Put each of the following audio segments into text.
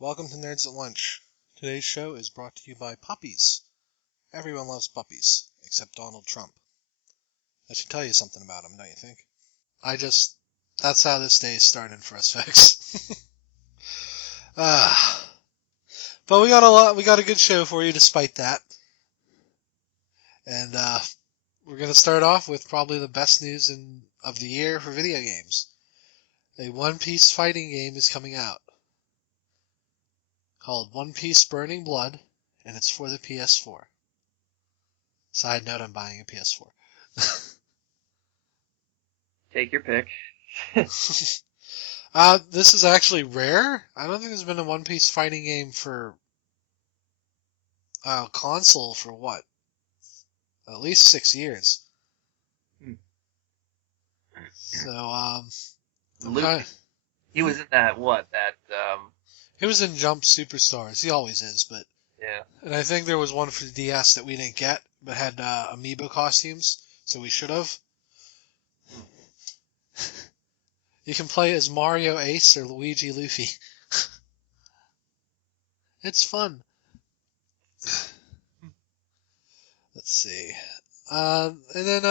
Welcome to Nerds at Lunch. Today's show is brought to you by puppies. Everyone loves puppies, except Donald Trump. That should tell you something about him, don't you think? That's how this day is starting for us, folks. But we got a good show for you despite that. And we're going to start off with probably the best news of the year for video games. A One Piece fighting game is coming out, called One Piece Burning Blood, and it's for the PS4. Side note, I'm buying a PS4. Take your pick. This is actually rare. I don't think there's been a One Piece fighting game for console for what? At least 6 years. So, Luke, he was in that, he was in Jump Superstars. He always is, but yeah. And I think there was one for the DS that we didn't get, but had amiibo costumes, so we should have. You can play as Mario Ace or Luigi Luffy. It's fun. Let's see. And then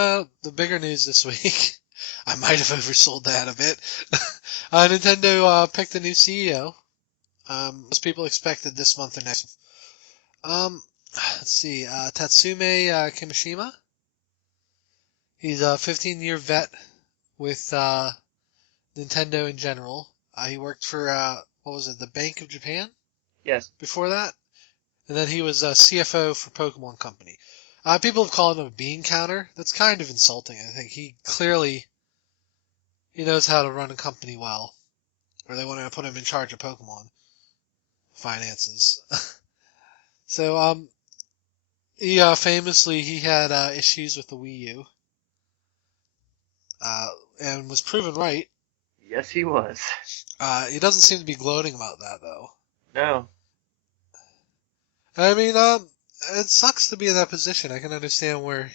the bigger news this week. I might have oversold that a bit. Nintendo picked a new CEO. Most people expected this month or next. Let's see. Tatsume Kimishima. He's a 15-year vet with Nintendo in general. He worked for the Bank of Japan? Yes. Before that, and then he was CFO for Pokemon Company. People have called him a bean counter. That's kind of insulting. I think he knows how to run a company well, or they want to put him in charge of Pokemon finances. So, he famously had issues with the Wii U, and was proven right. Yes, he was. He doesn't seem to be gloating about that though. No. I mean, it sucks to be in that position. I can understand where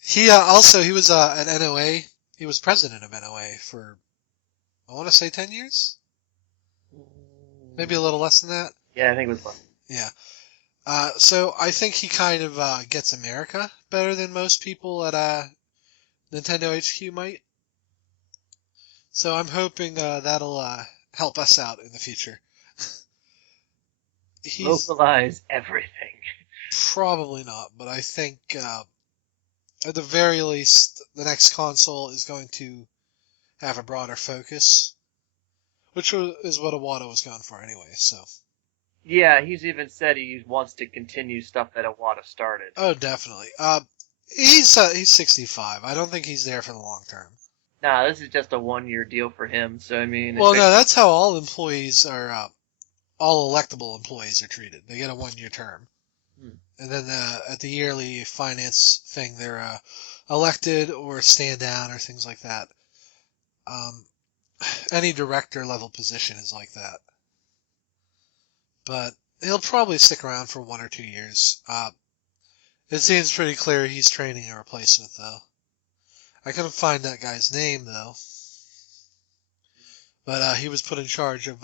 he was at NOA. He was president of NOA for, I want to say 10 years? Maybe a little less than that? Yeah, I think it was fun. Yeah. So I think he kind of gets America better than most people at Nintendo HQ might. So I'm hoping that'll help us out in the future. Localize everything. Probably not, but I think at the very least the next console is going to have a broader focus, which is what Iwata was going for anyway. So. Yeah, he's even said he wants to continue stuff that Iwata started. Oh, definitely. He's 65. I don't think he's there for the long term. Nah, this is just a 1-year deal for him. So I mean. Well, no, that's how all employees are. All electable employees are treated. They get a 1-year term, and then at the yearly finance thing, they're elected or stand down or things like that. Any director level position is like that. But he'll probably stick around for 1 or 2 years. It seems pretty clear he's training a replacement, though. I couldn't find that guy's name, though. But he was put in charge of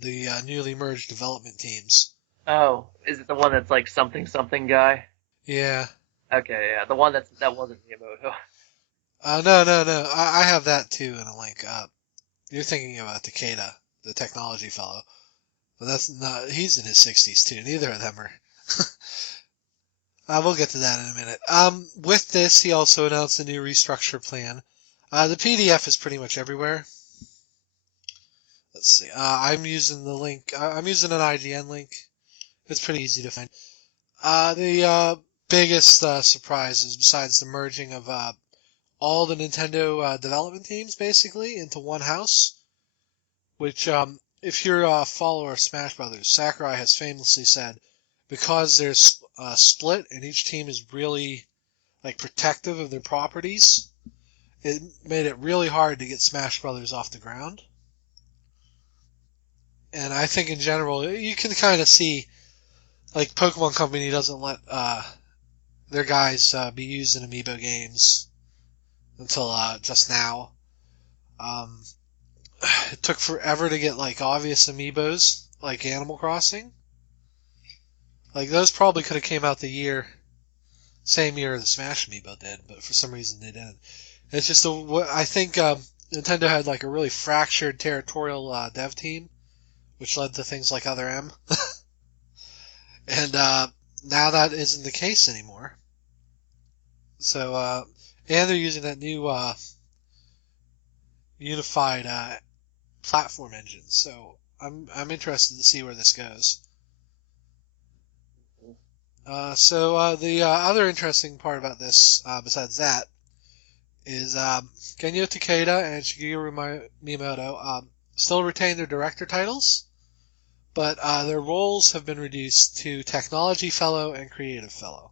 the newly merged development teams. Oh, is it the one that's like something guy? Yeah. Okay, yeah, the one that wasn't Miyamoto. No. I have that too in a link. You're thinking about Takeda, the technology fellow. But that's not. He's in his 60s too. Neither of them are. We'll get to that in a minute. With this, he also announced a new restructure plan. The PDF is pretty much everywhere. Let's see. I'm using the link. I'm using an IGN link. It's pretty easy to find. The biggest surprises, besides the merging of all the Nintendo development teams, basically, into one house, which, if you're a follower of Smash Brothers, Sakurai has famously said, because they're split and each team is really protective of their properties, it made it really hard to get Smash Brothers off the ground. And I think in general, you can kind of see, Pokemon Company doesn't let their guys be used in amiibo games until just now. it took forever to get like obvious amiibos like Animal Crossing. Like those probably could have came out the same year the Smash amiibo did, but for some reason they didn't. It's just I think Nintendo had like a really fractured territorial dev team, which led to things like Other M, and now that isn't the case anymore. So and they're using that new unified platform engine. So I'm interested to see where this goes. So the other interesting part about this, besides that, is Genyo Takeda and Shigeru Miyamoto still retain their director titles, but their roles have been reduced to Technology Fellow and Creative Fellow,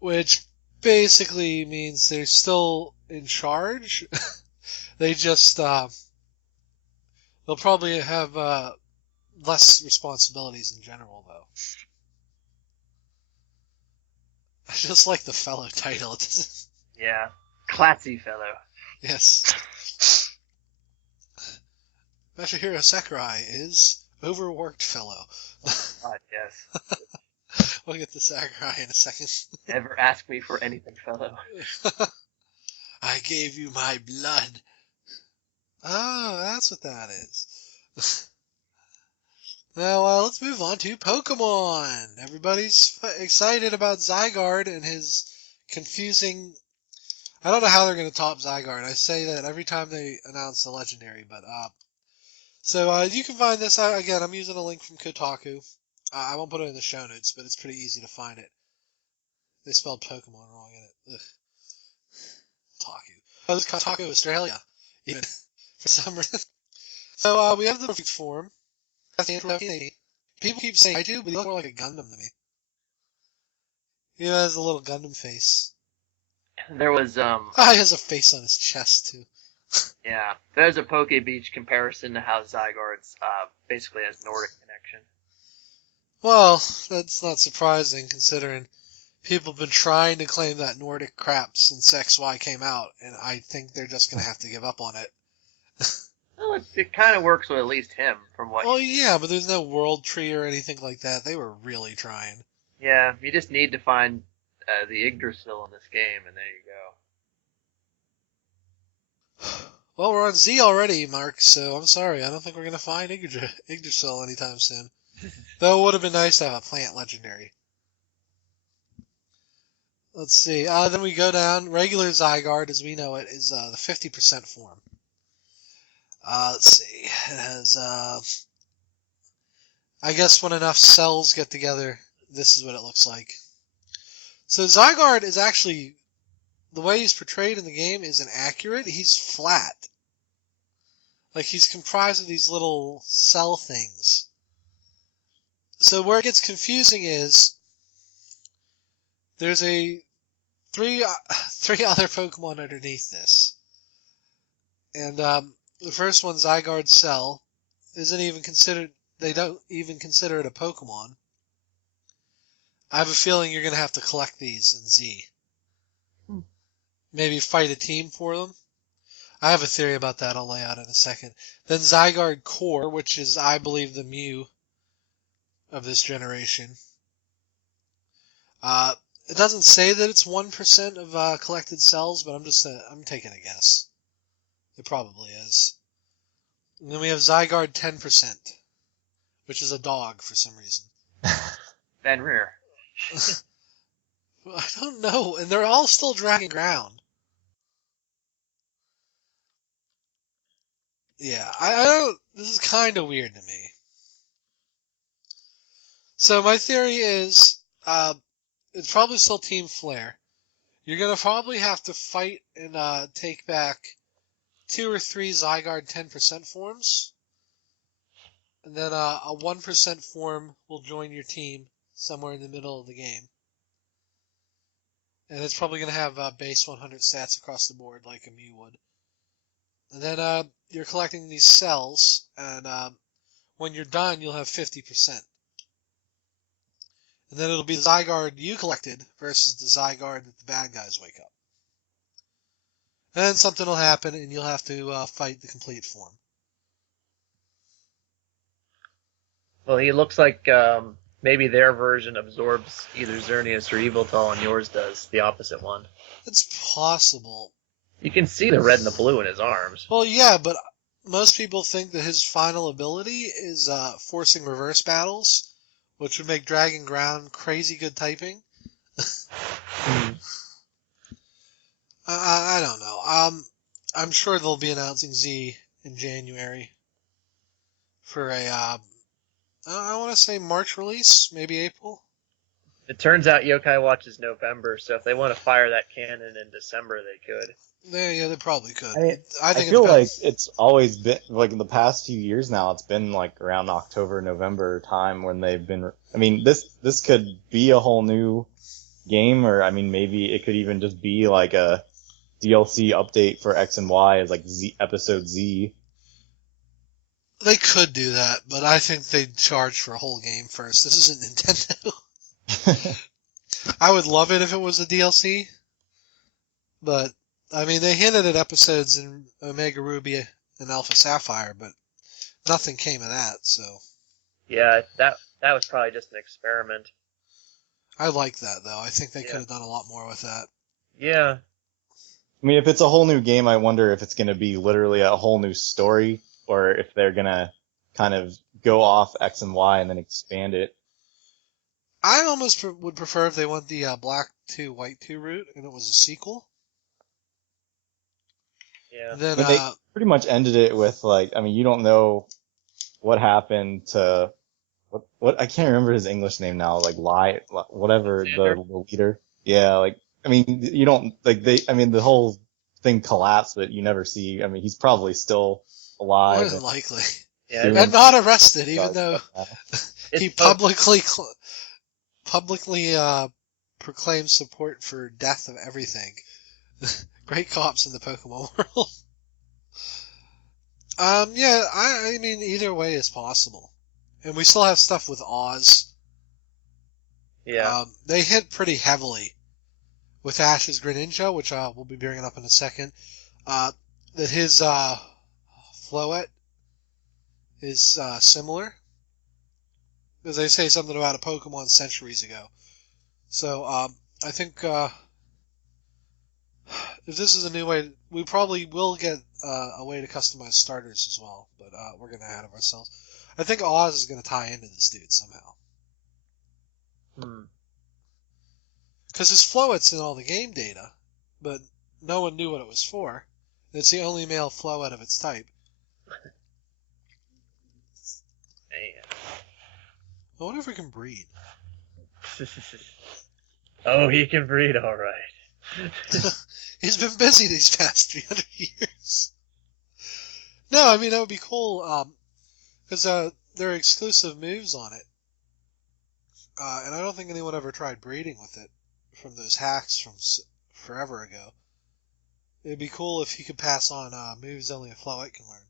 which basically means they're still in charge. They just they'll probably have less responsibilities in general, though. I just like the fellow title. Yeah. Classy fellow. Yes. Masahiro Sakurai is overworked fellow. God, yes. We'll get to Sakurai in a second. Never ask me for anything, fellow. I gave you my blood. Oh, that's what that is. Now, let's move on to Pokemon. Everybody's excited about Zygarde and his confusing... I don't know how they're going to top Zygarde. I say that every time they announce the legendary, but... So, you can find this out. Again, I'm using a link from Kotaku. I won't put it in the show notes, but it's pretty easy to find it. They spelled Pokemon wrong in it. Ugh. Kotaku. Oh, this is Kotaku Australia. Even for some reason. So, we have the perfect form. That's the intro. People keep saying I do, but he looks more like a Gundam to me. He has a little Gundam face. There was, He has a face on his chest, too. yeah, there's a Poke Beach comparison to how Zygarde's, basically has Nordic connection. Well, that's not surprising, considering people have been trying to claim that Nordic crap since XY came out, and I think they're just going to have to give up on it. Well, it kind of works with at least him, from what... Well, yeah, but there's no world tree or anything like that. They were really trying. Yeah, you just need to find the Yggdrasil in this game, and there you go. Well, we're on Z already, Mark, so I'm sorry. I don't think we're going to find Yggdrasil anytime soon. Though it would have been nice to have a plant legendary. Let's see. Then we go down. Regular Zygarde, as we know it, is the 50% form. Let's see. It has, I guess when enough cells get together, this is what it looks like. So Zygarde is actually, the way he's portrayed in the game isn't accurate. He's flat. Like he's comprised of these little cell things. So where it gets confusing is there's three other Pokemon underneath this. And the first one, Zygarde Cell, isn't even considered, they don't even consider it a Pokemon. I have a feeling you're going to have to collect these in Z. Maybe fight a team for them. I have a theory about that I'll lay out in a second. Then Zygarde Core, which is, I believe, the Mew of this generation. It doesn't say that it's 1% of collected cells, but I'm taking a guess. It probably is. And then we have Zygarde 10%, which is a dog for some reason. Van Rear. I don't know, and they're all still dragging ground. Yeah, I don't... This is kind of weird to me. So my theory is, it's probably still Team Flare. You're going to probably have to fight and take back 2 or 3 Zygarde 10% forms. And then a 1% form will join your team somewhere in the middle of the game. And it's probably going to have base 100 stats across the board like a Mew would. And then you're collecting these cells, and when you're done, you'll have 50%. And then it'll be the Zygarde you collected versus the Zygarde that the bad guys wake up. And then something will happen, and you'll have to fight the complete form. Well, he looks like maybe their version absorbs either Xerneas or Yveltal, and yours does the opposite one. It's possible. You can see the red and the blue in his arms. Well, yeah, but most people think that his final ability is forcing reverse battles, which would make Dragon Ground crazy good typing. I don't know. I'm sure they'll be announcing Z in January for a, I want to say March release, maybe April. It turns out Yokai Watch is November, so if they want to fire that cannon in December, they could. Yeah, they probably could. I feel like it's always been, like in the past few years now, it's been like around October, November time when they've been, I mean, this could be a whole new game, or I mean, maybe it could even just be like a DLC update for X and Y as like episode Z. They could do that, but I think they'd charge for a whole game first. This isn't Nintendo. I would love it if it was a DLC, but I mean, they hinted at episodes in Omega Ruby and Alpha Sapphire, but nothing came of that, so. Yeah, that was probably just an experiment. I like that, though. I think they could have done a lot more with that. Yeah. I mean, if it's a whole new game, I wonder if it's going to be literally a whole new story, or if they're going to kind of go off X and Y and then expand it. I almost would prefer if they went the Black 2, White 2 route, and it was a sequel. Yeah. Then, But they pretty much ended it with, like, I mean, you don't know what happened to, what I can't remember his English name now, like, whatever, the leader. Yeah, like, I mean, you don't, like, the whole thing collapsed, but you never see, I mean, he's probably still alive. More than likely. Yeah, and not arrested, even though he publicly proclaimed support for death of everything. Great cops in the Pokemon world. Yeah, I mean, either way is possible. And we still have stuff with Oz. Yeah. They hit pretty heavily with Ash's Greninja, which we'll be bringing up in a second. That his Floette is similar. Because they say something about a Pokemon centuries ago. So, I think if this is a new way, we probably will get a way to customize starters as well, but we're going to ahead of ourselves. I think Oz is going to tie into this dude somehow. Because his Floette's in all the game data, but no one knew what it was for. It's the only male Floette of its type. Man. I wonder if we can breed. Oh, he can breed all right. He's been busy these past 300 years. No, I mean, that would be cool, because there are exclusive moves on it. And I don't think anyone ever tried breeding with it from those hacks from forever ago. It'd be cool if you could pass on moves only a Floette can learn.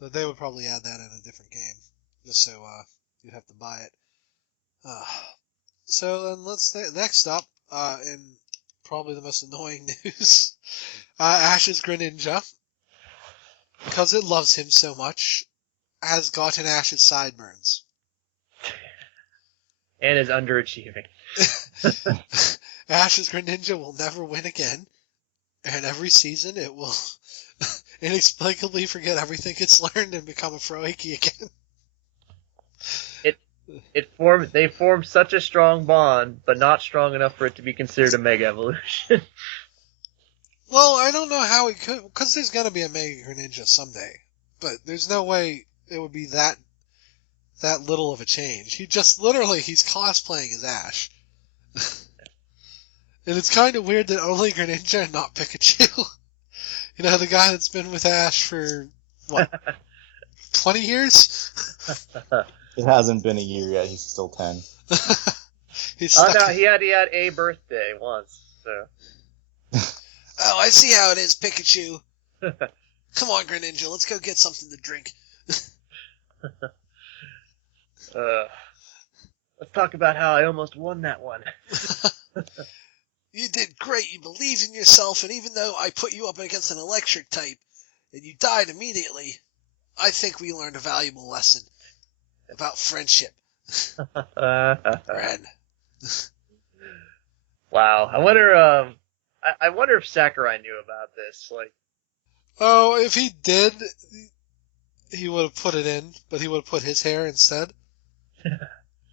But they would probably add that in a different game, just so you'd have to buy it. So then next up, in probably the most annoying news, Ash's Greninja, because it loves him so much, has gotten Ash's sideburns. And is underachieving. Ash's Greninja will never win again, and every season it will inexplicably forget everything it's learned and become a Froakie again. They formed such a strong bond, but not strong enough for it to be considered a Mega Evolution. Well, I don't know how it could, because there's gonna be a Mega Greninja someday, but there's no way it would be that little of a change. He's cosplaying as Ash. And it's kind of weird that only Greninja and not Pikachu. You know, the guy that's been with Ash for, 20 years? It hasn't been a year yet, he's still 10. He had a birthday once, so. Oh, I see how it is, Pikachu. Come on, Greninja, let's go get something to drink. Let's talk about how I almost won that one. You did great. You believed in yourself, and even though I put you up against an electric type, and you died immediately, I think we learned a valuable lesson about friendship. Friend. Wow. I wonder. I wonder if Sakurai knew about this. Like, Oh, if he did, he would have put it in, but he would have put his hair instead.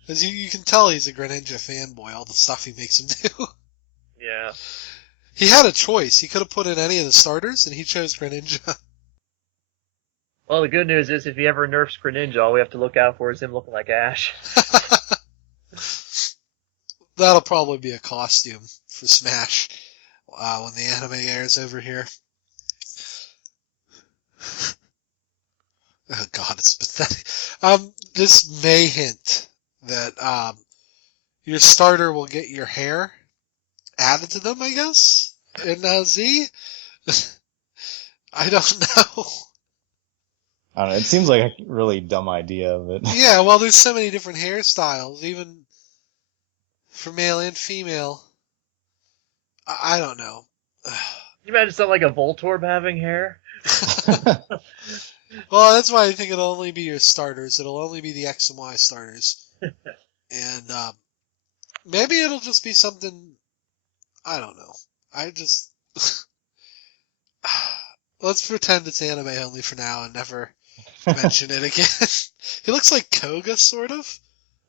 Because you can tell he's a Greninja fanboy, all the stuff he makes him do. yeah. He had a choice. He could have put in any of the starters, and he chose Greninja. Well, the good news is if he ever nerfs Greninja, all we have to look out for is him looking like Ash. That'll probably be a costume for Smash when the anime airs over here. Oh god, it's pathetic. This may hint that your starter will get your hair added to them, I guess, in Z? I don't know. I don't know. It seems like a really dumb idea of it. Yeah, well, there's so many different hairstyles, even for male and female. I don't know. Can you imagine something like a Voltorb having hair? Well, that's why I think it'll only be your starters. It'll only be the X and Y starters. And maybe it'll just be something... I don't know. I just... Let's pretend it's anime only for now and never mention it again. He looks like Koga, sort of.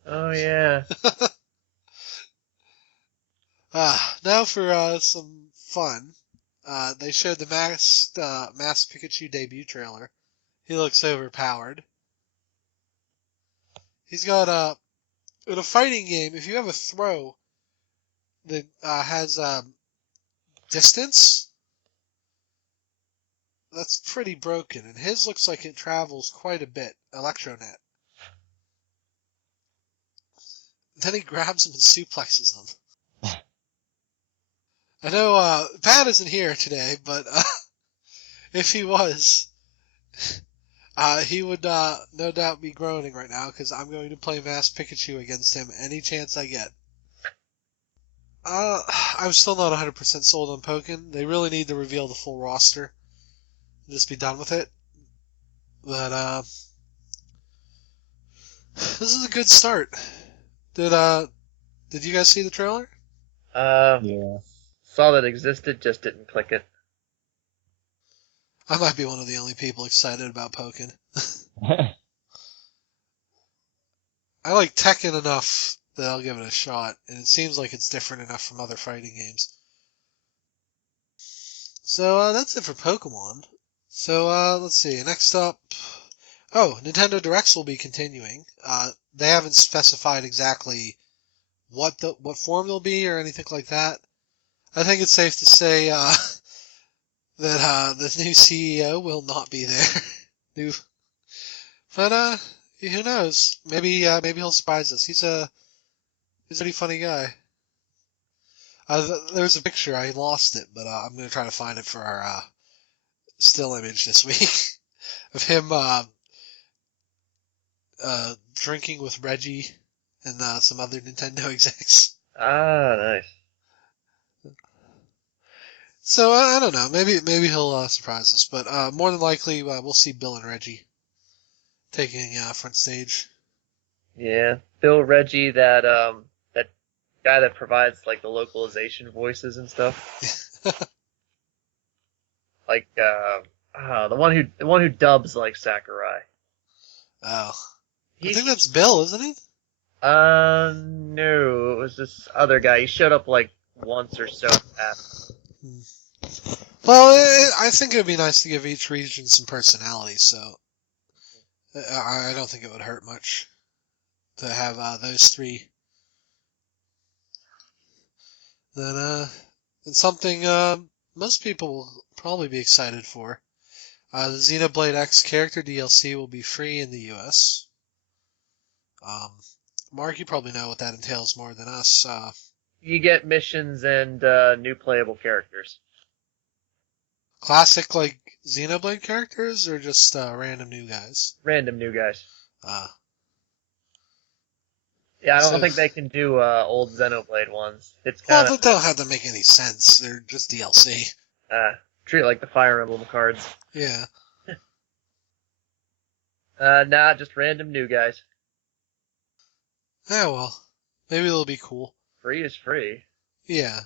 Oh, yeah. Now for some fun. They showed the Masked Pikachu debut trailer. He looks overpowered. He's got in a fighting game, if you have a throw that has distance, that's pretty broken. And his looks like it travels quite a bit. Electronet. Then he grabs them and suplexes them. I know Pat isn't here today, but if he was, he would no doubt be groaning right now because I'm going to play Masked Pikachu against him any chance I get. I'm still not 100% sold on Pokken. They really need to reveal the full roster and just be done with it. But this is a good start. Did you guys see the trailer? Yeah. Saw that existed, just didn't click it. I might be one of the only people excited about Pokken. I like Tekken enough that I'll give it a shot, and it seems like it's different enough from other fighting games. So that's it for Pokemon. So let's see. Next up, Nintendo Directs will be continuing. They haven't specified exactly what form they'll be or anything like that. I think it's safe to say that the new CEO will not be there. But who knows? Maybe he'll surprise us. He's a pretty funny guy. There's a picture. I lost it, but I'm gonna try to find it for our still image this week of him drinking with Reggie and some other Nintendo execs. Ah, nice. So I don't know. Maybe he'll surprise us, but more than likely we'll see Bill and Reggie taking front stage. Yeah, Bill Reggie, that guy that provides like the localization voices and stuff. Like the one who dubs like Sakurai. Oh, I think that's Bill, isn't it? No, it was this other guy. He showed up like once or so past. Well, I think it would be nice to give each region some personality, so I don't think it would hurt much to have those three. Then it's something most people will probably be excited for. The Xenoblade X Character DLC will be free in the US. Mark, you probably know what that entails more than us. You get missions and new playable characters. Classic, like, Xenoblade characters, or just random new guys? Random new guys. Yeah, I don't So, think they can do old Xenoblade ones. It's well, kind of they don't have to make any sense. They're just DLC. treat it like the Fire Emblem cards. Yeah. Nah, just random new guys. Yeah, well, maybe it'll be cool. Free is free. Yeah.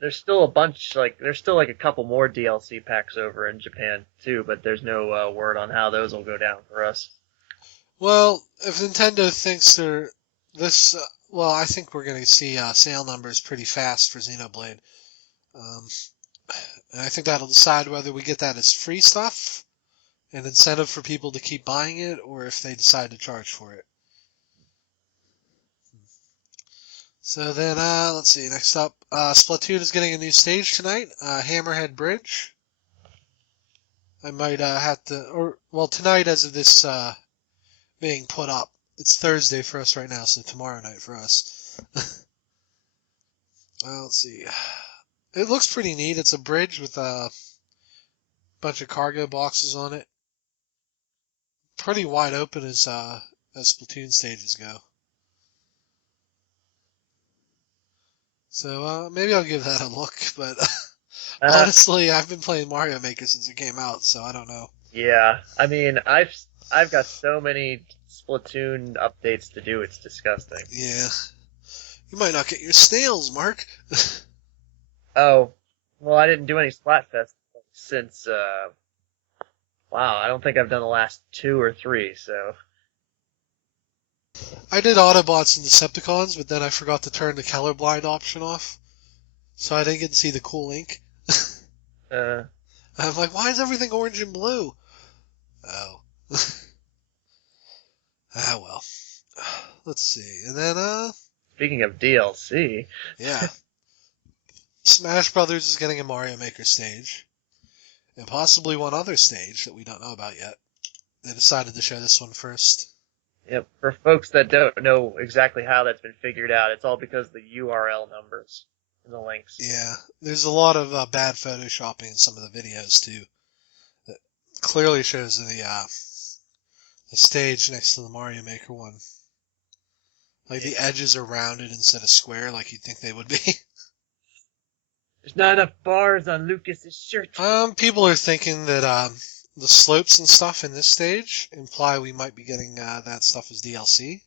There's still a bunch, there's still like a couple more DLC packs over in Japan too, but there's no word on how those will go down for us. Well, if Nintendo thinks they're this, well, I think we're going to see sale numbers pretty fast for Xenoblade. And I think that'll decide whether we get that as free stuff, an incentive for people to keep buying it, or if they decide to charge for it. So then, let's see, next up, Splatoon is getting a new stage tonight, Hammerhead Bridge. I might have to, tonight as of this being put up. It's Thursday for us right now, so tomorrow night for us. Let's see. It looks pretty neat. It's a bridge with a bunch of cargo boxes on it. Pretty wide open as Splatoon stages go. So maybe I'll give that a look, but honestly, I've been playing Mario Maker since it came out, so I don't know. Yeah, I mean, I've got so many Splatoon updates to do. It's disgusting. Yeah. You might not get your snails, Mark. Oh, well, I didn't do any Splatfest since, wow, I don't think I've done the last 2 or 3, so. I did Autobots and Decepticons, but then I forgot to turn the colorblind option off, so I didn't get to see the cool ink. I'm like, why is everything orange and blue? Oh. Well. Let's see. And then, Speaking of DLC. Yeah. Smash Brothers is getting a Mario Maker stage. And possibly one other stage that we don't know about yet. They decided to show this one first. Yep, for folks that don't know exactly how that's been figured out, it's all because of the URL numbers and the links. Yeah, there's a lot of bad photoshopping in some of the videos too. That clearly shows the stage next to the Mario Maker one. Like the edges are rounded instead of square, like you'd think they would be. There's not enough bars on Lucas's shirt. People are thinking that the slopes and stuff in this stage imply we might be getting that stuff as DLC.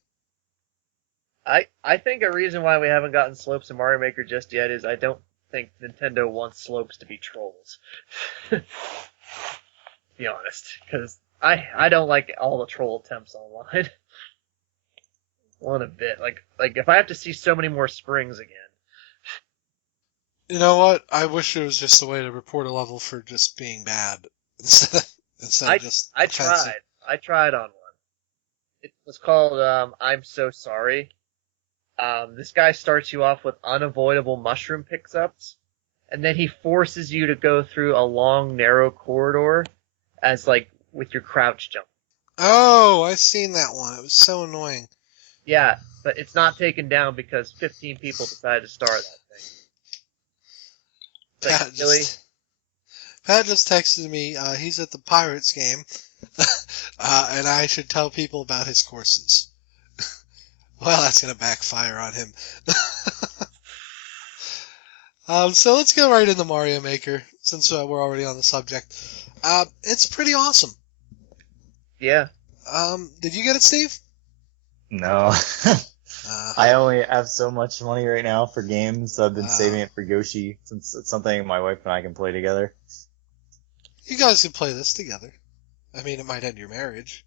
I think a reason why we haven't gotten slopes in Mario Maker just yet is I don't think Nintendo wants slopes to be trolls. To be honest, because I don't like all the troll attempts online. One a bit. Like if I have to see so many more springs again. You know what? I wish there was just a way to report a level for just being bad instead of just offensive. I tried on one. It was called I'm So Sorry. This guy starts you off with unavoidable mushroom pickups, and then he forces you to go through a long, narrow corridor as with your crouch jump. Oh, I've seen that one. It was so annoying. Yeah, but it's not taken down because 15 people decided to start that thing. Pat just texted me, he's at the Pirates game, and I should tell people about his courses. Well, that's going to backfire on him. So let's go right into Mario Maker, since we're already on the subject. It's pretty awesome. Yeah. Did you get it, Steve? No. I only have so much money right now for games, so I've been saving it for Yoshi, since it's something my wife and I can play together. You guys can play this together. I mean, it might end your marriage.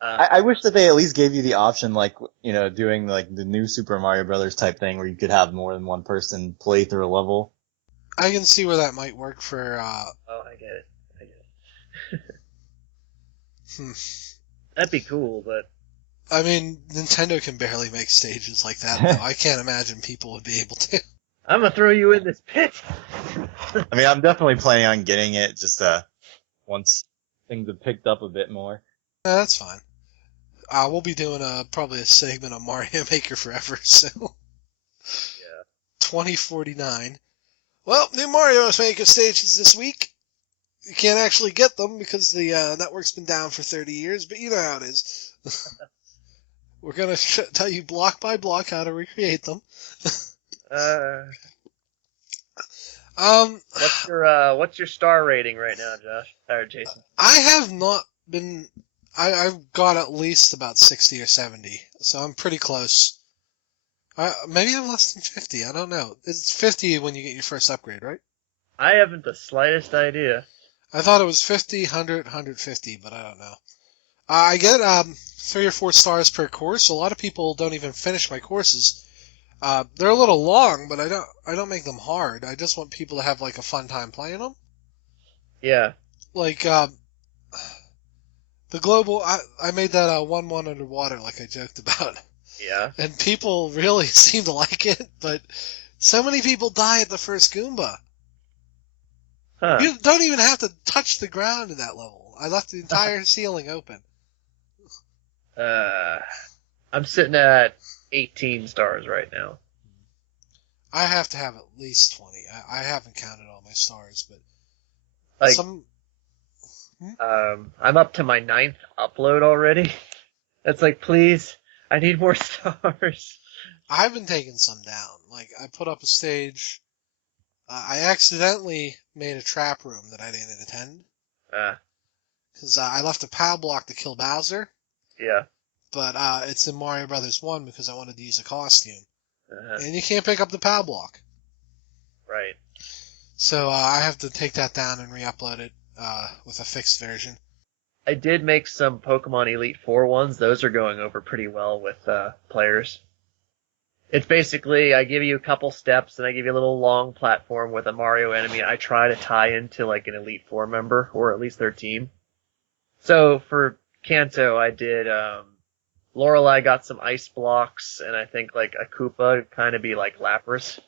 I wish that they at least gave you the option, doing the new Super Mario Brothers type thing, where you could have more than one person play through a level. I can see where that might work for, Oh, I get it. That'd be cool, but... I mean, Nintendo can barely make stages like that, though. I can't imagine people would be able to. I'm gonna throw you in this pit! I mean, I'm definitely planning on getting it, just, once things have picked up a bit more. That's fine. We'll be doing probably a segment on Mario Maker forever, so... Yeah. 2049. Well, new Mario Maker stages this week. You can't actually get them because the network's been down for 30 years, but you know how it is. We're gonna tell you block by block how to recreate them. What's your star rating right now, Josh? Or Jason? I have not been. I've got at least about 60 or 70, so I'm pretty close. Maybe I'm less than 50. I don't know. It's 50 when you get your first upgrade, right? I haven't the slightest idea. I thought it was 50, 100, 150, but I don't know. I get 3 or 4 stars per course. A lot of people don't even finish my courses. They're a little long, but I don't make them hard. I just want people to have like a fun time playing them. Yeah. Like the global, I made that 1-1 underwater, like I joked about. Yeah. And people really seem to like it, but so many people die at the first Goomba. Huh. You don't even have to touch the ground in that level. I left the entire ceiling open. I'm sitting at 18 stars right now. I have to have at least 20. I haven't counted all my stars, but Like, some. I'm up to my 9th upload already. It's like, please, I need more stars. I've been taking some down. Like, I put up a stage. I accidentally made a trap room that I didn't intend. Because I left a POW block to kill Bowser. Yeah. But it's in Mario Brothers 1 because I wanted to use a costume. Uh-huh. And you can't pick up the POW block. Right. So I have to take that down and re-upload it with a fixed version. I did make some Pokemon Elite Four ones. Those are going over pretty well with players. It's basically, I give you a couple steps, and I give you a little long platform with a Mario enemy. I try to tie into like an Elite Four member, or at least their team. So for Kanto, I did, Lorelei got some ice blocks, and I think like a Koopa kind of be like Lapras.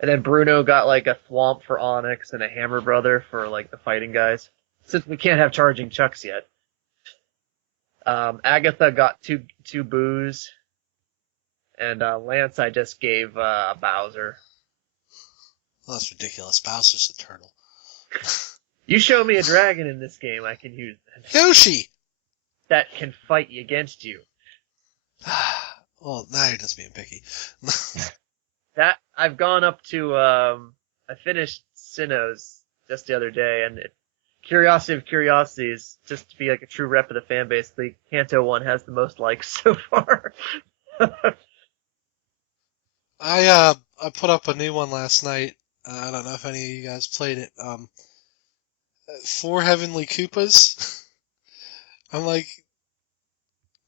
And then Bruno got like a Thwomp for Onyx and a Hammer Brother for like the fighting guys. Since we can't have charging Chucks yet. Agatha got two Boos. And Lance I just gave a Bowser. Well, that's ridiculous. Bowser's a turtle. You show me a dragon in this game, I can use that. Yoshi! That can fight against you. Well, now you're just being picky. That I've gone up to I finished Sinnoh's just the other day, and curiosity of curiosities, just to be like a true rep of the fan base, the Kanto one has the most likes so far. I put up a new one last night. I don't know if any of you guys played it. 4 Heavenly Koopas. I'm like,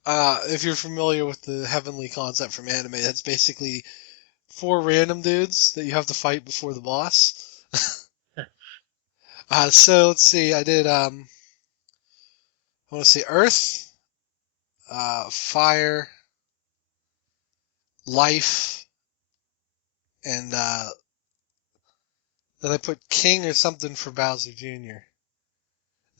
if you're familiar with the Heavenly concept from anime, that's basically 4 random dudes that you have to fight before the boss. So let's see, I did, I want to say Earth, Fire, Life, and then I put King or something for Bowser Jr.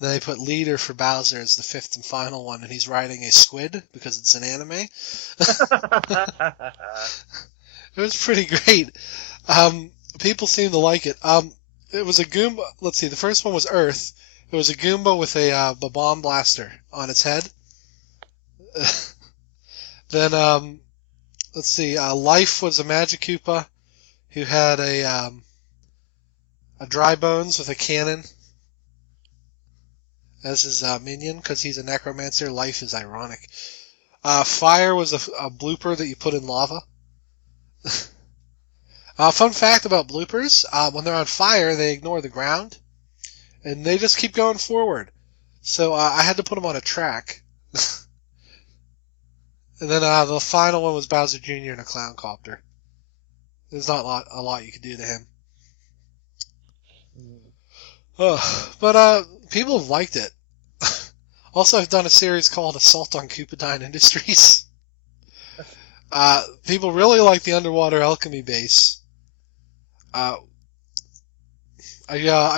Then I put Leader for Bowser as the 5th and final one, and he's riding a squid because it's an anime. It was pretty great. People seem to like it. It was a Goomba. Let's see. The first one was Earth. It was a Goomba with a bomb blaster on its head. Then let's see. Life was a Magic Koopa who had a Dry Bones with a cannon as his minion because he's a necromancer. Life is ironic. Fire was a blooper that you put in lava. Fun fact about bloopers, when they're on fire, they ignore the ground, and they just keep going forward. So I had to put them on a track. And then the final one was Bowser Jr. in a clown copter. There's not a lot you could do to him. But people have liked it. Also, I've done a series called Assault on Koopadine Industries. People really like the underwater alchemy base. I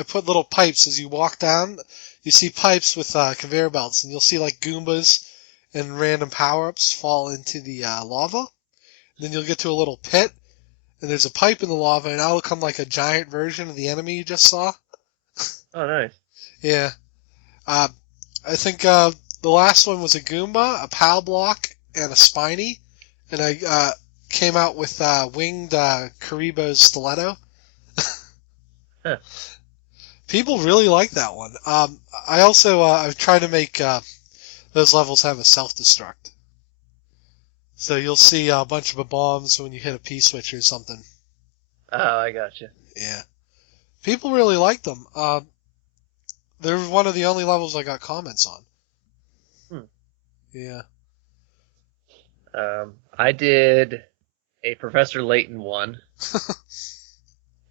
put little pipes as you walk down. You see pipes with conveyor belts, and you'll see like Goombas and random power-ups fall into the lava. And then you'll get to a little pit, and there's a pipe in the lava, and that'll come like a giant version of the enemy you just saw. Oh, nice. Yeah. I think the last one was a Goomba, a POW block, and a Spiny, and I came out with winged Karibo Stiletto. Huh. People really like that one. I also I've tried to make those levels have a self-destruct. So you'll see a bunch of bombs when you hit a P-switch or something. Oh, I gotcha. Yeah. People really like them. They're one of the only levels I got comments on. Yeah. I did a Professor Layton one.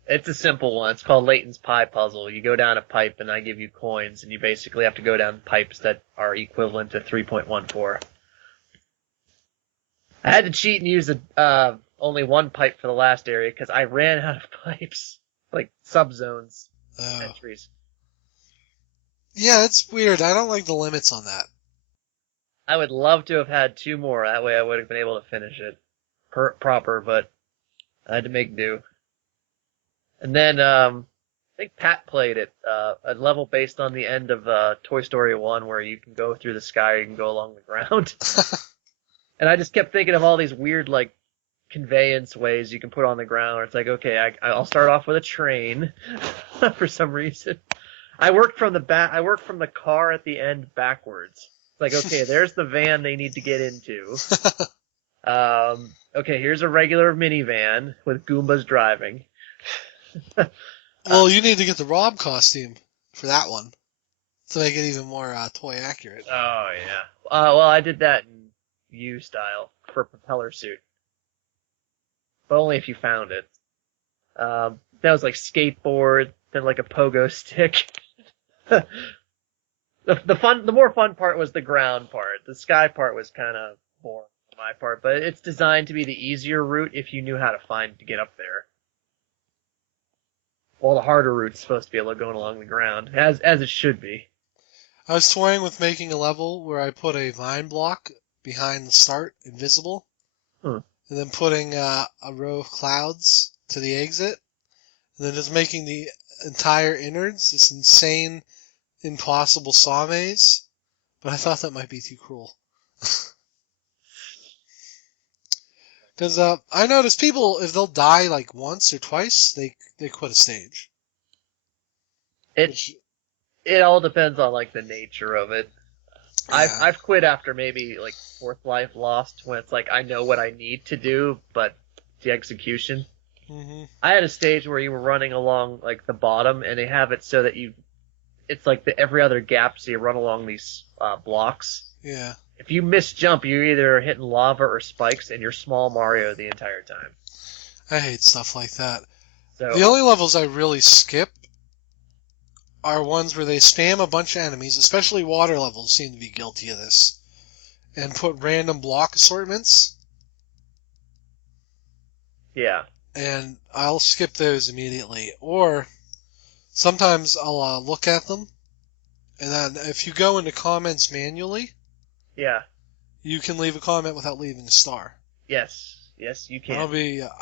It's a simple one. It's called Layton's Pie Puzzle. You go down a pipe, and I give you coins, and you basically have to go down pipes that are equivalent to 3.14. I had to cheat and use only one pipe for the last area because I ran out of pipes, like subzones, entries. Yeah, it's weird. I don't like the limits on that. I would love to have had 2 more. That way I would have been able to finish it proper, but I had to make do. And then I think Pat played it, a level based on the end of Toy Story 1 where you can go through the sky or you can go along the ground. And I just kept thinking of all these weird, like, conveyance ways you can put on the ground. Where it's like, okay, I'll start off with a train for some reason. I worked from the car at the end backwards. It's like, okay, there's the van they need to get into. Okay, here's a regular minivan with Goombas driving. Well, you need to get the Rob costume for that one to make it even more toy accurate. Oh, yeah. Well, I did that in U style for propeller suit. But only if you found it. That was like skateboard, then like a pogo stick. The more fun part was the ground part. The sky part was kind of boring on my part, but it's designed to be the easier route if you knew how to get up there. While the harder route's supposed to be able to go along the ground, as it should be. I was toying with making a level where I put a vine block behind the start, invisible, and then putting a row of clouds to the exit, and then just making the entire innards this insane, impossible saw maze. But I thought that might be too cruel. Because I notice people, if they'll die like once or twice, they quit a stage. It all depends on like the nature of it. Yeah. I've quit after maybe like 4th life lost when it's like I know what I need to do, but the execution. Mm-hmm. I had a stage where you were running along like the bottom, and they have it so that it's like every other gap, so you run along these blocks. Yeah. If you miss jump, you're either hitting lava or spikes, and you're small Mario the entire time. I hate stuff like that. So The only levels I really skip are ones where they spam a bunch of enemies, especially water levels seem to be guilty of this, and put random block assortments. yeah, And I'll skip those immediately. Or sometimes I'll look at them, and then if you go into comments manually, yeah, you can leave a comment without leaving a star. yes, you can.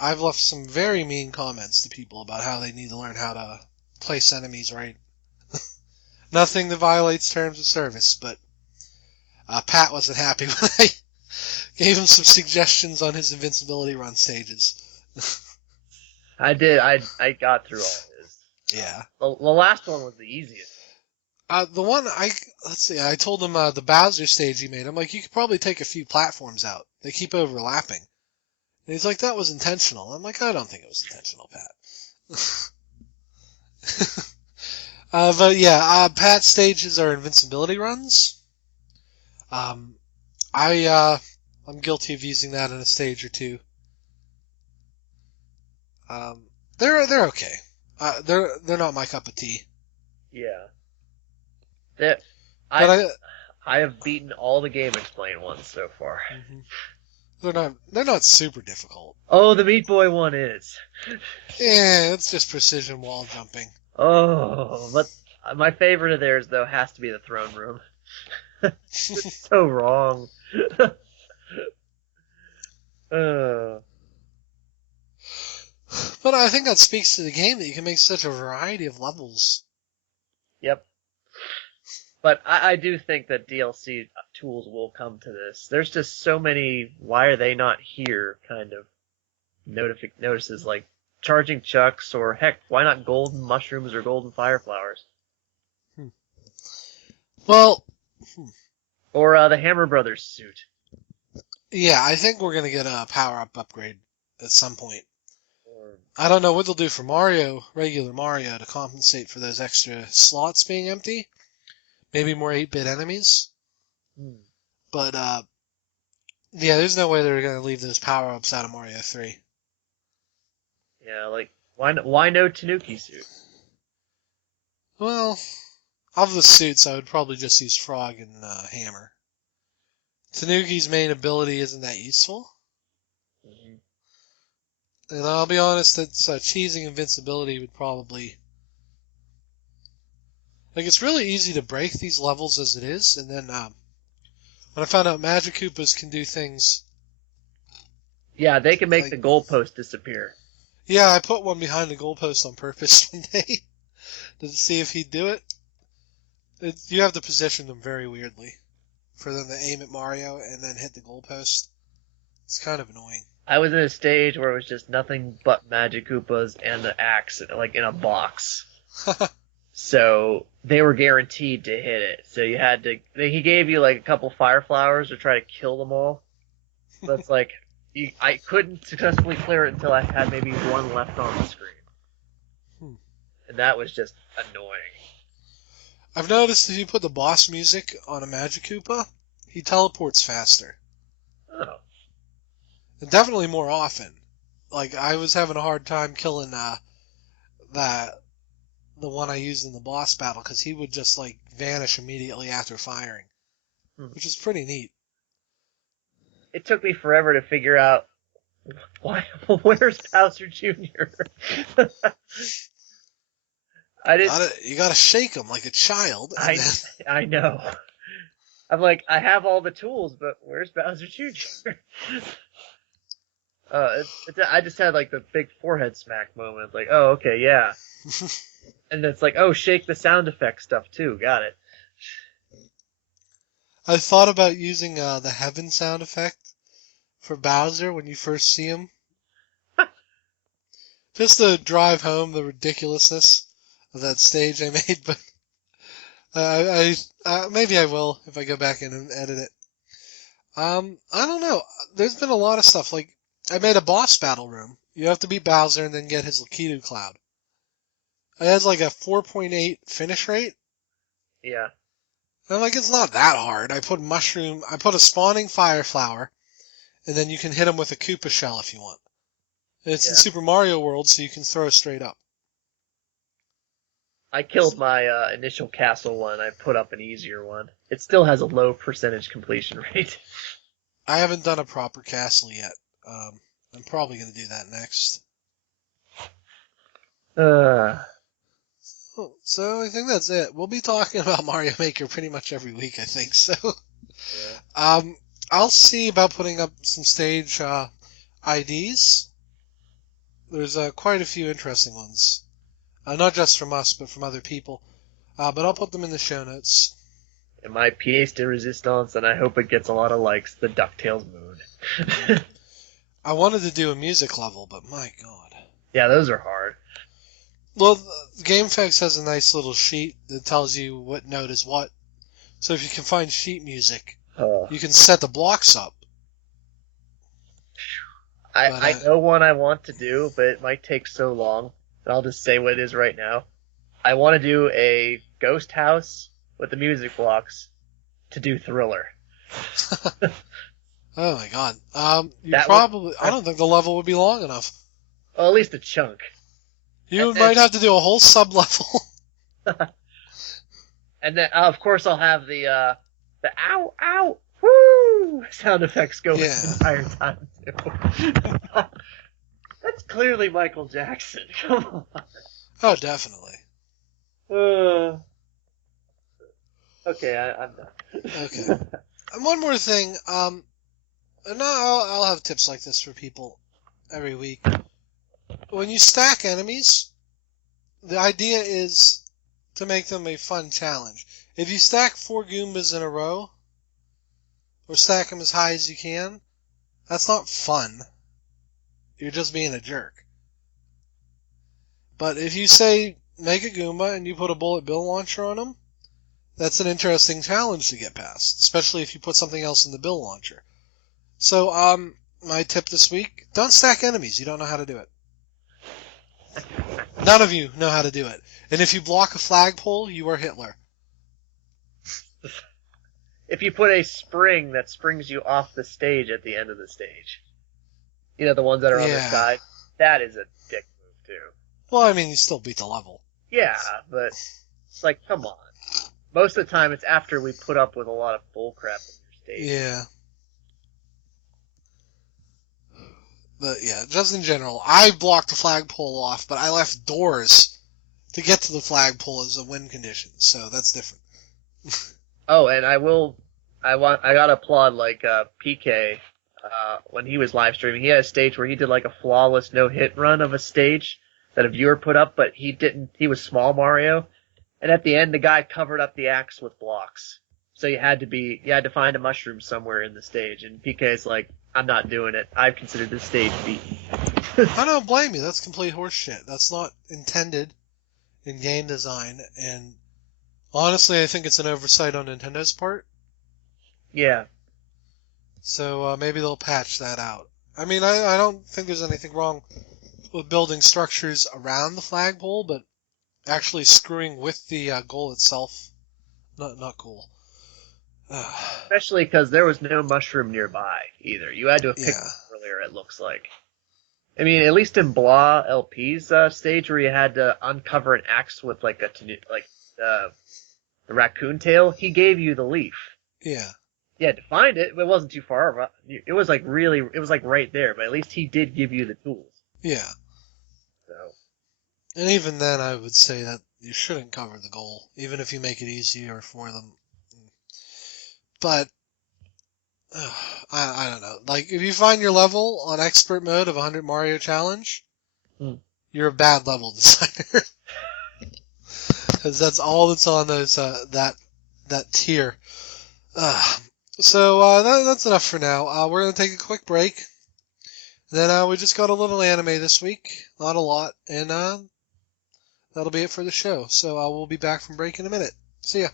I've left some very mean comments to people about how they need to learn how to place enemies right. Nothing that violates terms of service, but Pat wasn't happy when I gave him some suggestions on his invincibility run stages. I did. I got through all his. Yeah. The last one was the easiest. The one I told him the Bowser stage he made. I'm like, you could probably take a few platforms out. They keep overlapping. And he's like, that was intentional. I'm like, I don't think it was intentional, Pat. But yeah, Pat's stages are invincibility runs. I'm guilty of using that in a stage or two. They're okay. They're not my cup of tea. Yeah. But I have beaten all the Game Explain ones so far. They're not super difficult. Oh, the Meat Boy one is. Yeah, it's just precision wall jumping. Oh, but my favorite of theirs though has to be the throne room. It's so wrong. But I think that speaks to the game that you can make such a variety of levels. Yep. But I do think that DLC tools will come to this. There's just so many why are they not here kind of notices, like charging chucks, or heck, why not golden mushrooms or golden fire flowers? Well, Or the Hammer Brothers suit. yeah, I think we're gonna get a power-up upgrade at some point. Or, I don't know what they'll do for Mario, regular Mario, to compensate for those extra slots being empty. Maybe more 8-bit enemies. But, yeah, there's no way they're gonna leave those power-ups out of Mario 3. yeah, like, why no Tanuki suit? Well, of the suits, I would probably just use Frog and Hammer. Tanuki's main ability isn't that useful. And I'll be honest, it's cheesing invincibility would probably... Like, it's really easy to break these levels as it is, and then when I found out Magic Koopas can do things... Yeah, they can make like, the goalpost disappear. Yeah, I put one behind the goalpost on purpose one day to see if he'd do it. You have to position them very weirdly for them to aim at Mario and then hit the goalpost. It's kind of annoying. I was in a stage where it was just nothing but Magic Koopas and the axe, like in a box. So they were guaranteed to hit it. So you had to. He gave you like a couple fire flowers to try to kill them all. So it's like I couldn't successfully clear it until I had maybe one left on the screen, and that was just annoying. I've noticed if you put the boss music on a Magic Koopa, he teleports faster. Oh. And definitely more often. Like, I was having a hard time killing the one I used in the boss battle, because he would just, like, vanish immediately after firing. Which is pretty neat. It took me forever to figure out where's Bowser Jr.? You gotta shake him like a child. I know. I'm like, I have all the tools, but where's Bowser Jr.? I just had like the big forehead smack moment. Like, oh, okay, yeah. And it's like, oh, shake the sound effect stuff too. Got it. I thought about using the heaven sound effect for Bowser when you first see him. Just to drive home the ridiculousness of that stage I made, but maybe I will if I go back in and edit it. I don't know. There's been a lot of stuff. Like, I made a boss battle room. You have to beat Bowser and then get his Lakitu Cloud. It has like a 4.8 finish rate. Yeah. And I'm like, it's not that hard. I put a spawning fire flower, and then you can hit him with a Koopa shell if you want. And it's in Super Mario World, so you can throw straight up. I killed my initial castle one. I put up an easier one. It still has a low percentage completion rate. I haven't done a proper castle yet. I'm probably going to do that next. So I think that's it. We'll be talking about Mario Maker pretty much every week, I think. So, I'll see about putting up some stage IDs. There's quite a few interesting ones. Not just from us, but from other people. But I'll put them in the show notes. And my pièce de résistance, and I hope it gets a lot of likes, the DuckTales moon. I wanted to do a music level, but my god. Yeah, those are hard. Well, GameFAQs has a nice little sheet that tells you what note is what. So if you can find sheet music, you can set the blocks up. I know one I want to do, but it might take so long. And I'll just say what it is right now. I want to do a ghost house with the music blocks to do Thriller. Oh my god. I don't think the level would be long enough. Well, at least a chunk. You might have to do a whole sub-level. And then, of course, I'll have the ow, ow, woo sound effects going the entire time, too. That's clearly Michael Jackson. Come on. Oh, definitely. Okay, I'm done. Okay. And one more thing. And I'll have tips like this for people every week. When you stack enemies, the idea is to make them a fun challenge. If you stack 4 Goombas in a row, or stack them as high as you can, that's not fun. You're just being a jerk. But if you say, make a Goomba and you put a bullet bill launcher on him, that's an interesting challenge to get past, especially if you put something else in the bill launcher. So, my tip this week, don't stack enemies. You don't know how to do it. None of you know how to do it. And if you block a flagpole, you are Hitler. If you put a spring that springs you off the stage at the end of the stage, you know, the ones that are on the side, that is a dick move too. Well, I mean, you still beat the level. Yeah, but it's like, come on. Most of the time, it's after we put up with a lot of bullcrap in your stage. Yeah. But yeah, just in general, I blocked the flagpole off, but I left doors to get to the flagpole as a win condition, so that's different. Oh, and I gotta applaud, like, PK, when he was live streaming. He had a stage where he did, like, a flawless no-hit run of a stage that a viewer put up, but he was small Mario, and at the end, the guy covered up the axe with blocks. So you had to find a mushroom somewhere in the stage, and PK's like, I'm not doing it. I've considered this stage beaten. I don't blame you. That's complete horseshit. That's not intended in game design, and honestly, I think it's an oversight on Nintendo's part. Yeah. So maybe they'll patch that out. I mean, I don't think there's anything wrong with building structures around the flagpole, but actually screwing with the goal itself, not cool. Especially because there was no mushroom nearby either. You had to have picked it earlier, it looks like. I mean, at least in Blah LP's stage where you had to uncover an axe with like the raccoon tail, he gave you the leaf. Yeah. You had to find it, but it wasn't too far. It was like right there, but at least he did give you the tools. Yeah. So. And even then, I would say that you shouldn't cover the goal, even if you make it easier for them. But, I don't know. Like, if you find your level on expert mode of 100 Mario Challenge, you're a bad level designer. Because that's all that's on those, that tier. So, that's enough for now. We're going to take a quick break. Then, we just got a little anime this week. Not a lot. And, that'll be it for the show. So, we'll be back from break in a minute. See ya.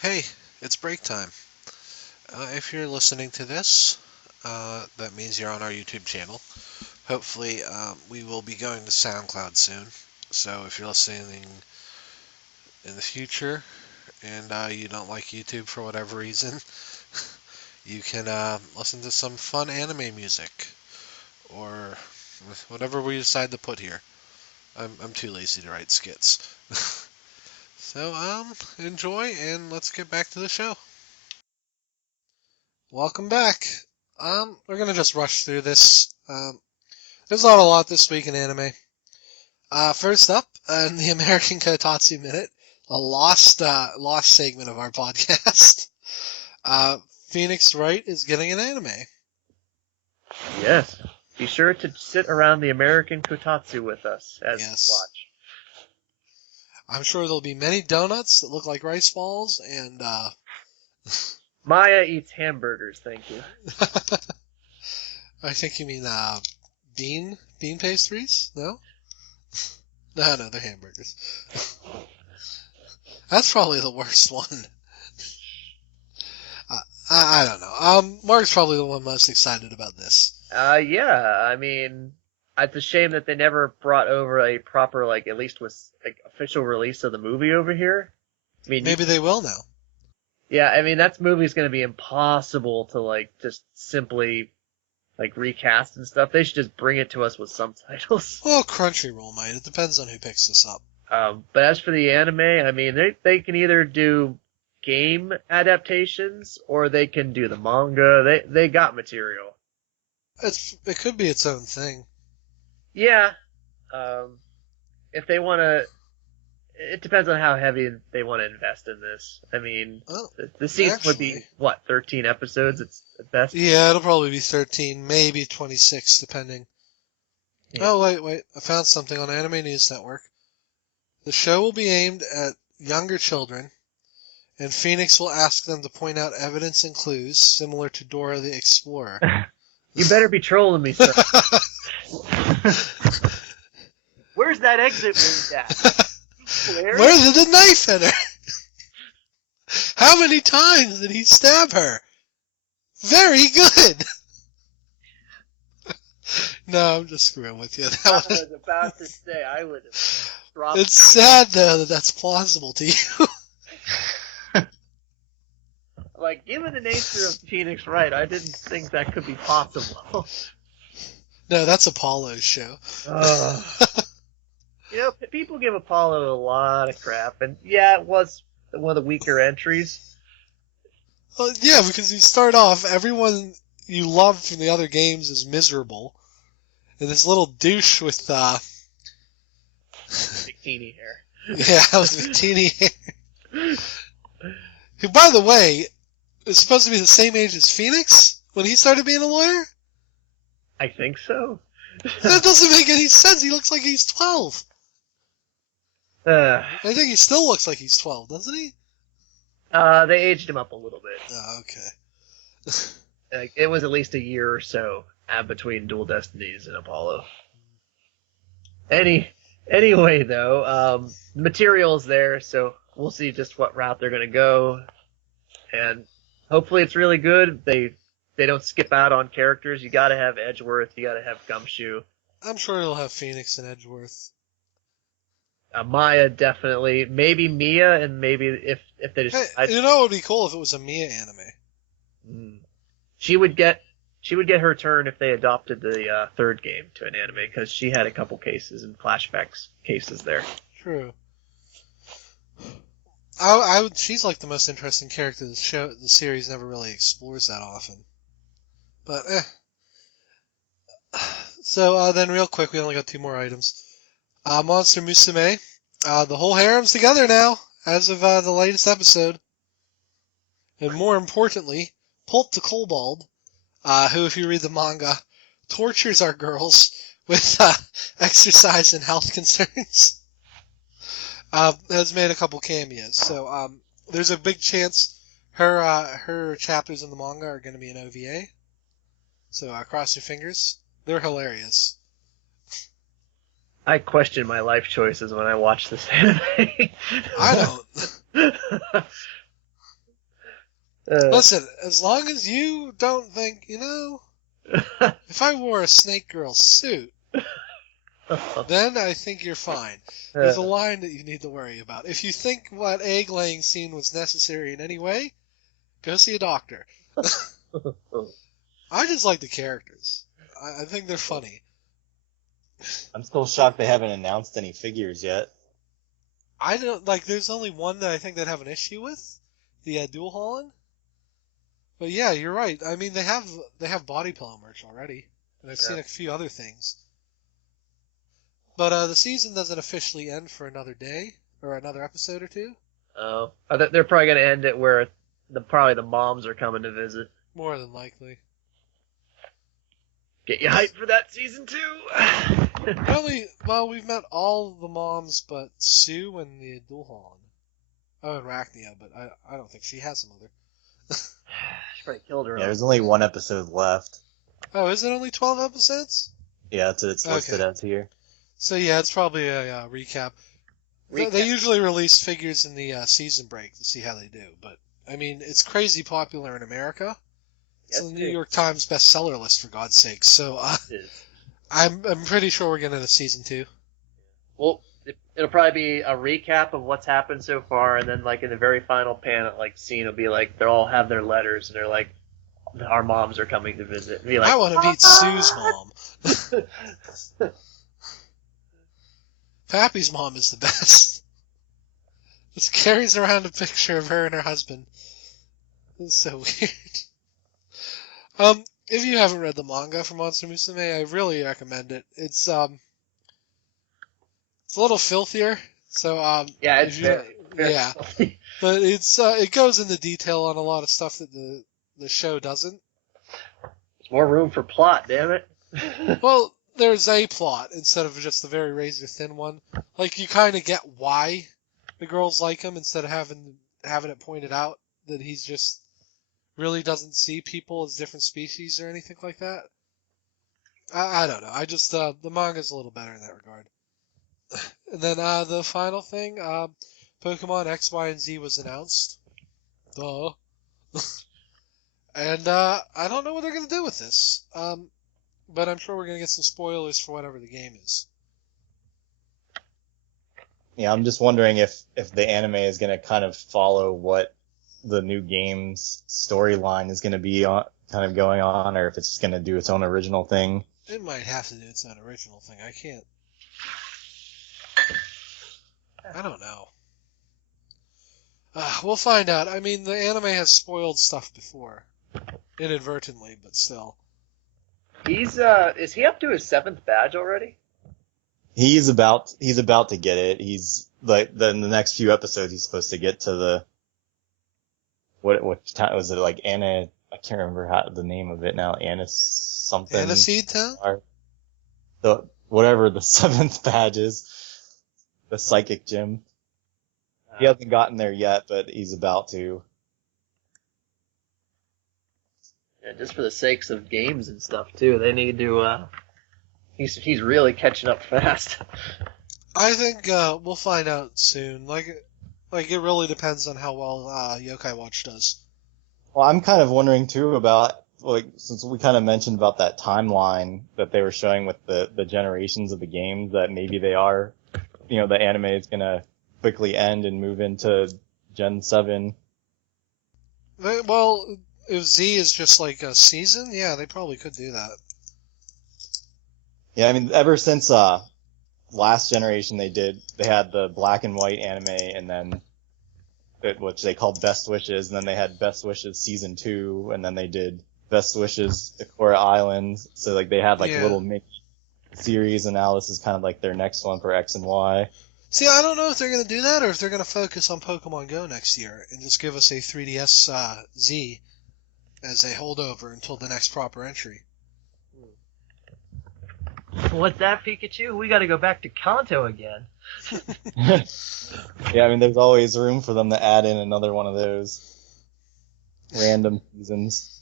Hey, it's break time. If you're listening to this, that means you're on our YouTube channel. Hopefully, we will be going to SoundCloud soon. So if you're listening in the future and you don't like YouTube for whatever reason, you can listen to some fun anime music or whatever we decide to put here. I'm too lazy to write skits. So, enjoy, and let's get back to the show. Welcome back. We're gonna just rush through this. There's not a lot this week in anime. First up, in the American Kotatsu Minute, a lost segment of our podcast, Phoenix Wright is getting an anime. Yes. Be sure to sit around the American Kotatsu with us as we watch. I'm sure there'll be many donuts that look like rice balls, and, Maya eats hamburgers, thank you. I think you mean, bean pastries? No? No, they're hamburgers. That's probably the worst one. I don't know. Mark's probably the one most excited about this. Yeah, I mean, it's a shame that they never brought over a proper, like, at least with, like, official release of the movie over here. I mean, maybe they will now. Yeah, I mean, that movie's gonna be impossible to, like, just simply, like, recast and stuff. They should just bring it to us with subtitles. Well, Crunchyroll might. It depends on who picks this up. But as for the anime, I mean, they can either do game adaptations or they can do the manga. They got material. It could be its own thing. Yeah. If they want to, it depends on how heavy they want to invest in this. I mean, the season would be, 13 episodes at best? Yeah, it'll probably be 13, maybe 26, depending. Yeah. Oh, wait. I found something on Anime News Network. The show will be aimed at younger children and Phoenix will ask them to point out evidence and clues, similar to Dora the Explorer. You better be trolling me, sir. Where's that exit wound at? Where did the knife enter? How many times did he stab her? Very good! No, I'm just screwing with you. I was about to say, I would have dropped... It's sad, though, that that's plausible to you. Like, given the nature of Phoenix Wright, I didn't think that could be possible. No, that's Apollo's show. You know, people give Apollo a lot of crap, and yeah, it was one of the weaker entries. Well, yeah, because you start off, everyone you love from the other games is miserable, and this little douche with, Bikini hair. yeah, with bikini hair. Who, by the way, is supposed to be the same age as Phoenix when he started being a lawyer? I think so. That doesn't make any sense. He looks like he's 12. I think he still looks like he's 12, doesn't he? They aged him up a little bit. Oh, okay. Like, it was at least a year or so between Dual Destinies and Apollo. Anyway, though, the material's there, so we'll see just what route they're going to go. And hopefully it's really good. They don't skip out on characters. You got to have Edgeworth. You got to have Gumshoe. I'm sure he'll have Phoenix and Edgeworth. Maya, definitely. Maybe Mia, and maybe if they just... Hey, you know what would be cool if it was a Mia anime. She would get her turn if they adopted the third game to an anime, because she had a couple cases and flashbacks cases there. True. She's like the most interesting character the series never really explores that often. But, So, then real quick, we only got 2 more items. Monster Musume. The whole harem's together now, as of the latest episode. And more importantly, Polt the Kobold, who, if you read the manga, tortures our girls with exercise and health concerns, has made a couple cameos. So there's a big chance her chapters in the manga are going to be an OVA. So cross your fingers. They're hilarious. I question my life choices when I watch this anime. I don't. Listen, as long as you don't think, if I wore a Snake Girl suit, then I think you're fine. There's a line that you need to worry about. If you think what egg-laying scene was necessary in any way, go see a doctor. I just like the characters. I think they're funny. I'm still shocked they haven't announced any figures yet. I don't, there's only one that I think they'd have an issue with, the Dual Holland. But yeah, you're right. I mean, they have body pillow merch already, and I've seen a few other things. But the season doesn't officially end for another day or another episode or 2. Oh, they're probably going to end it where probably the moms are coming to visit. More than likely. Get you hyped for that season 2. Well, we've met all the moms but Sue and the Dual Holland. Oh, and Rachnia, but I don't think she has a mother. She probably killed her. Yeah, there's only 1 episode left. Oh, is it only 12 episodes? Yeah, it's listed as here. So yeah, it's probably a recap. They usually release figures in the season break to see how they do, but I mean, it's crazy popular in America. It's on the New York Times bestseller list, for God's sake. So I'm pretty sure we're getting a season 2. Well, it'll probably be a recap of what's happened so far, and then in the very final panel, scene will be they'll all have their letters, and they're our moms are coming to visit. And be I want to meet Sue's mom. Pappy's mom is the best. Just carries around a picture of her and her husband. It's so weird. If you haven't read the manga for Monster Musume, I really recommend it. It's a little filthier, so yeah, it's very filthy. But it goes into detail on a lot of stuff that the show doesn't. There's more room for plot, damn it. Well, there's a plot instead of just the very razor thin one. You kind of get why the girls like him instead of having having it pointed out that he's just really doesn't see people as different species or anything like that. I don't know. I just the manga's a little better in that regard. And then the final thing, Pokemon X, Y, and Z was announced. Duh. And I don't know what they're gonna do with this. But I'm sure we're gonna get some spoilers for whatever the game is. Yeah, I'm just wondering if the anime is gonna kind of follow what the new game's storyline is gonna be on, kind of going on, or if it's just gonna do its own original thing. It might have to do its own original thing. I don't know. We'll find out. I mean, the anime has spoiled stuff before. Inadvertently, but still. Is he up to his 7th badge already? He's about to get it. He's like in the next few episodes he's supposed to get to the what town was it, like Anna, I can't remember the name of it now. Anna something. Aniseed Town? Whatever the 7th badge is. The psychic gym. He hasn't gotten there yet, but he's about to. Yeah, just for the sakes of games and stuff too, they need to. He's really catching up fast. I think we'll find out soon. Like it really depends on how well Yokai Watch does. Well, I'm kind of wondering too about, like, since we kind of mentioned about that timeline that they were showing with the generations of the games, that maybe they are, the anime is gonna quickly end and move into Gen 7. Well, if Z is just like a season, yeah, they probably could do that. Yeah, I mean, ever since last generation they had the black and white anime, and then which they called Best Wishes, and then they had Best Wishes Season 2, and then they did Best Wishes Ikora Island. So like they had like a little mini series, and now this is kind of like their next one for X and Y. See, I don't know if they're going to do that or if they're going to focus on Pokemon Go next year and just give us a 3DS Z as a holdover until the next proper entry. What's that, Pikachu? We gotta go back to Kanto again. Yeah, I mean, there's always room for them to add in another one of those random seasons.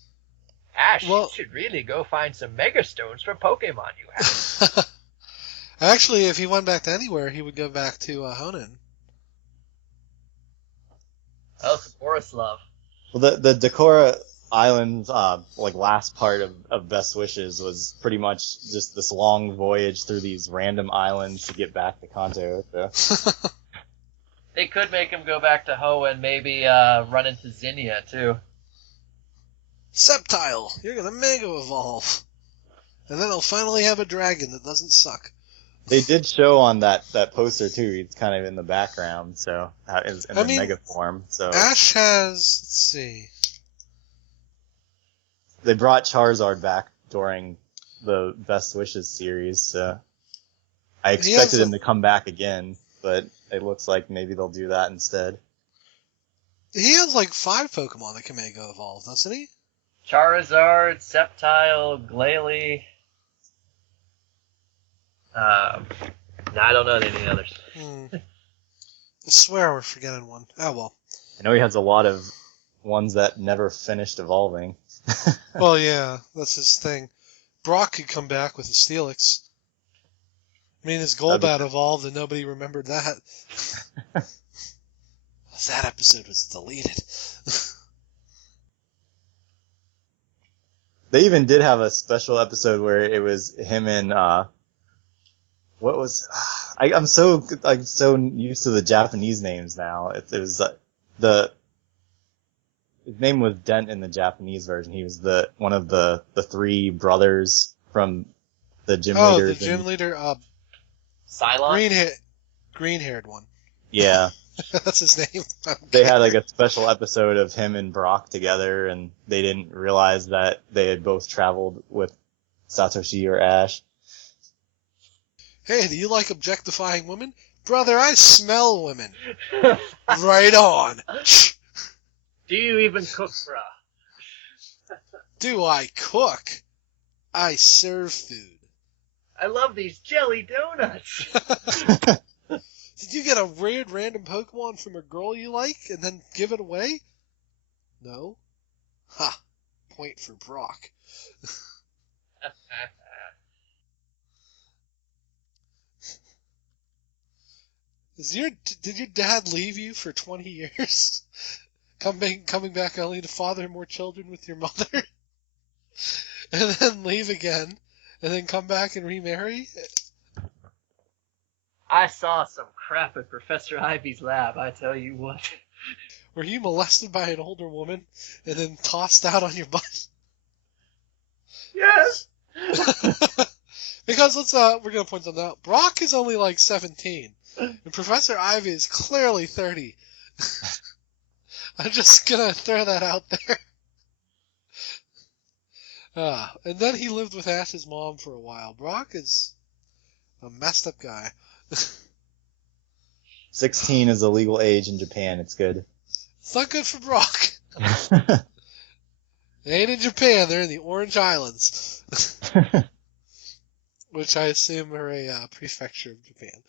Ash, you should really go find some Mega Stones for Pokemon you have. Actually, if he went back to anywhere, he would go back to Hoenn. Oh, some Borislav. Well, the Decora Island, like last part of Best Wishes was pretty much just this long voyage through these random islands to get back to Kanto. So. They could make him go back to Ho and maybe run into Zinnia too. Sceptile, you're gonna Mega Evolve, and then he'll finally have a dragon that doesn't suck. They did show on that poster too. He's kind of in the background, so in the Mega form. So Ash has, let's see. They brought Charizard back during the Best Wishes series, so I expected him to come back again, but it looks like maybe they'll do that instead. He has like 5 Pokemon that can Mega Evolve, doesn't he? Charizard, Sceptile, Glalie. I don't know any others. I swear we're forgetting one. Oh well. I know he has a lot of ones that never finished evolving. Well, yeah, that's his thing. Brock could come back with a Steelix. I mean, his Golbat evolved and nobody remembered that. That episode was deleted. They even did have a special episode where it was him and what was I'm so used to the Japanese names now. It was his name was Dent in the Japanese version. He was one of the 3 brothers from the gym leader. Oh, the gym leader, Cylon? Green-haired one. Yeah. That's his name. Okay. They had like a special episode of him and Brock together, and they didn't realize that they had both traveled with Satoshi or Ash. Hey, do you like objectifying women? Brother, I smell women. Right on. Do you even cook, bruh? Do I cook? I serve food. I love these jelly donuts. Do Did you get a weird random Pokemon from a girl you like and then give it away? No? Ha. Point for Brock. Did your dad leave you for 20 years? Coming back only to father more children with your mother? And then leave again? And then come back and remarry? I saw some crap at Professor Ivy's lab, I tell you what. Were you molested by an older woman and then tossed out on your butt? Yes! Because we're gonna point something out. Brock is only like 17, and Professor Ivy is clearly 30. I'm just gonna throw that out there. And then he lived with Ash's mom for a while. Brock is a messed up guy. 16 is the legal age in Japan. It's good. It's not good for Brock. They ain't in Japan. They're in the Orange Islands. Which I assume are a prefecture of Japan.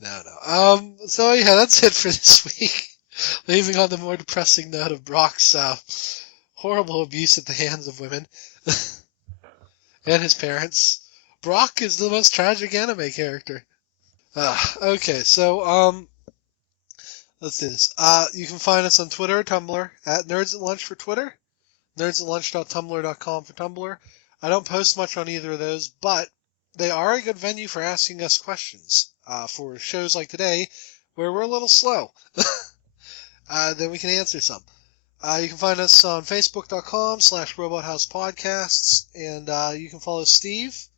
No. So yeah, that's it for this week. Leaving on the more depressing note of Brock's horrible abuse at the hands of women and his parents. Brock is the most tragic anime character. Okay, so let's do this. You can find us on Twitter or Tumblr at Nerds at Lunch for Twitter, nerdsatlunch.tumblr.com for Tumblr. I don't post much on either of those, but they are a good venue for asking us questions for shows like today where we're a little slow. Then we can answer some. You can find us on facebook.com/robothousepodcasts, and you can follow Steve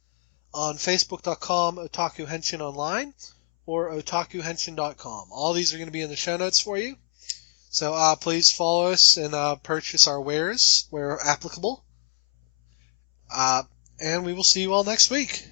on facebook.com Otaku Henshin Online or otakuhenshin.com. All these are going to be in the show notes for you. So please follow us and purchase our wares where applicable. And we will see you all next week.